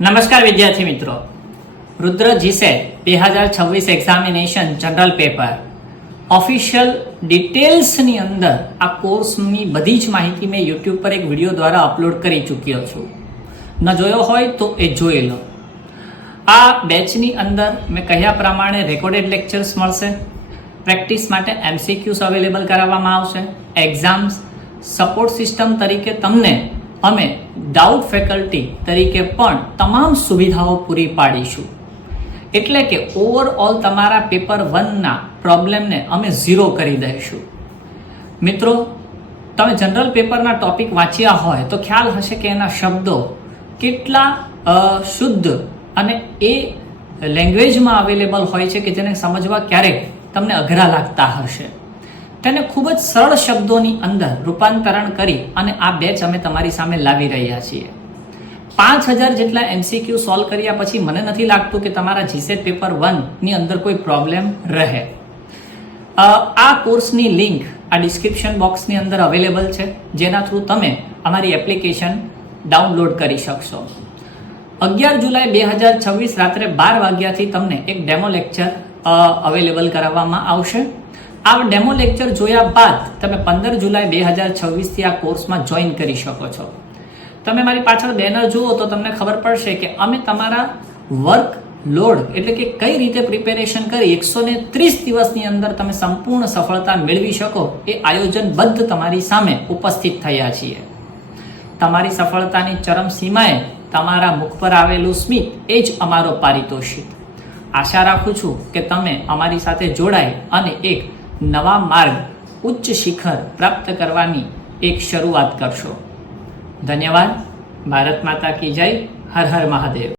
નમસ્કાર વિદ્યાર્થી મિત્રો, Rudra GSET 2026 examination general paper official ડિટેલ્સની અંદર આ કોર્સની બધી જ માહિતી મેં યુટ્યુબ પર એક વિડીયો દ્વારા અપલોડ કરી ચૂક્યો છું. ન જોયો હોય તો એ જોઈ લો. આ બેચની અંદર મેં કહ્યા પ્રમાણે રેકોર્ડેડ લેક્ચર્સ મળશે, પ્રેક્ટિસ માટે MCQs અવેલેબલ કરાવવામાં આવશે, એક્ઝામ્સ સપોર્ટ સિસ્ટમ તરીકે તમને અમે ડાઉટ ફેકલ્ટી તરીકે પણ તમામ સુવિધાઓ પૂરી પાડીશું. એટલે કે ઓવરઓલ તમારા પેપર 1ના પ્રોબ્લેમને અમે ઝીરો કરી દઈશું. મિત્રો, તમે જનરલ પેપરના ટોપિક વાંચ્યા હોય તો ખ્યાલ હશે કે એના શબ્દો કેટલા શુદ્ધ અને એ લેંગ્વેજમાં અવેલેબલ હોય છે કે જેને સમજવા ક્યારેક તમને અઘરા લાગતા હશે. તેને ખૂબ જ સરળ શબ્દોની અંદર રૂપાંતરણ કરી અને આ બેચ અમે તમારી સામે લાવી રહ્યા છીએ. 5000 જેટલા MCQ સોલ્વ કર્યા પછી મને નથી લાગતું કે તમારા જીસેટ પેપર 1ની અંદર કોઈ પ્રોબ્લેમ રહે. આ કોર્સની લિંક આ ડિસ્ક્રિપ્શન બોક્સની અંદર અવેલેબલ છે, જેના થ્રુ તમે અમારી એપ્લિકેશન ડાઉનલોડ કરી શકશો. 11 જુલાઈ 2026 રાત્રે 12 વાગ્યાથી તમને એક ડેમો લેક્ચર અવેલેબલ કરાવવામાં આવશે. આ ડેમો લેક્ચર જોયા બાદ તમે 15 જુલાઈ 2026થી આ કોર્સમાં જોઈન કરી શકો છો. તમે મારી પાછળ બેનર જુઓ તો તમને ખબર પડશે કે અમે તમારા વર્ક લોડ એટલે કે કઈ રીતે પ્રિપેરેશન કરી 130 દિવસની અંદર તમે સંપૂર્ણ સફળતા મેળવી શકો એ આયોજનબદ્ધ તમારી સામે ઉપસ્થિત થયા છીએ. તમારી સફળતાની ચરમ સીમાએ તમારા મુખ પર આવેલું સ્મિત એ જ અમારો પારિતોષિક. આશા રાખું છું કે તમે અમારી સાથે જોડાઈ અને એક નવા માર્ગ, ઉચ્ચ શિખર પ્રાપ્ત કરવાની એક શરૂઆત કરશો. ધન્યવાદ. ભારત માતા કી જય. હર હર મહાદેવ.